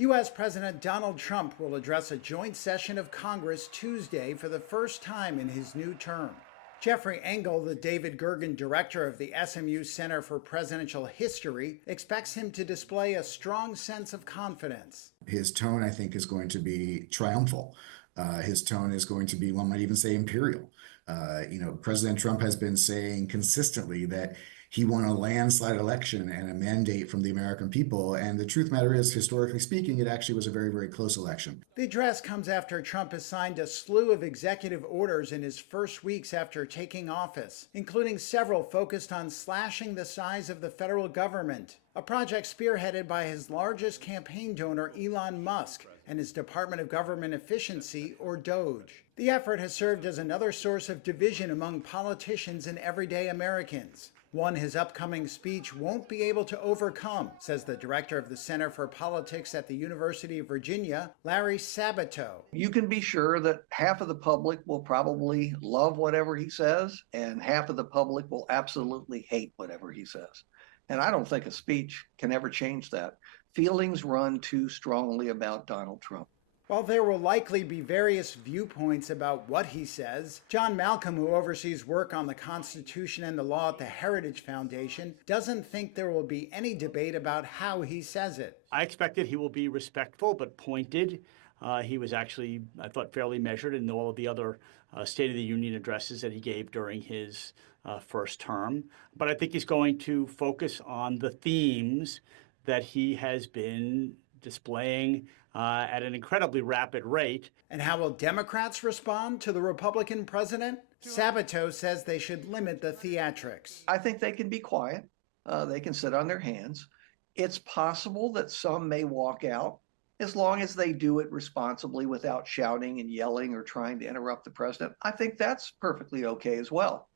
U.S. President Donald Trump will address a joint session of Congress Tuesday for the first time in his new term. Jeffrey Engel, the David Gergen director of the SMU Center for Presidential History, expects him to display a strong sense of confidence. His tone, I think, is going to be triumphal. His tone is going to be, one might even say, imperial. President Trump has been saying consistently that he won a landslide election and a mandate from the American people. And the truth matter is, historically speaking, it actually was a very, very close election. The address comes after Trump has signed a slew of executive orders in his first weeks after taking office, including several focused on slashing the size of the federal government, a project spearheaded by his largest campaign donor, Elon Musk, and his Department of Government Efficiency, or DOGE. The effort has served as another source of division among politicians and everyday Americans. One his upcoming speech won't be able to overcome, says the director of the Center for Politics at the University of Virginia, Larry Sabato. You can be sure that half of the public will probably love whatever he says, and half of the public will absolutely hate whatever he says. And I don't think a speech can ever change that. Feelings run too strongly about Donald Trump. While there will likely be various viewpoints about what he says, John Malcolm, who oversees work on the Constitution and the law at the Heritage Foundation, doesn't think there will be any debate about how he says it. I expect that he will be respectful but pointed. He was actually, I thought, fairly measured in all of the other State of the Union addresses that he gave during his first term. But I think he's going to focus on the themes that he has been displaying at an incredibly rapid rate. And how will Democrats respond to the Republican president? Sabato says they should limit the theatrics. I think they can be quiet. They can sit on their hands. It's possible that some may walk out, as long as they do it responsibly without shouting and yelling or trying to interrupt the president. I think that's perfectly okay as well.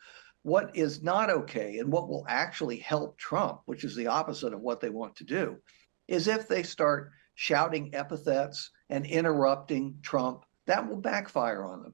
What is not okay, and what will actually help Trump, which is the opposite of what they want to do, is if they start shouting epithets and interrupting Trump. That will backfire on them.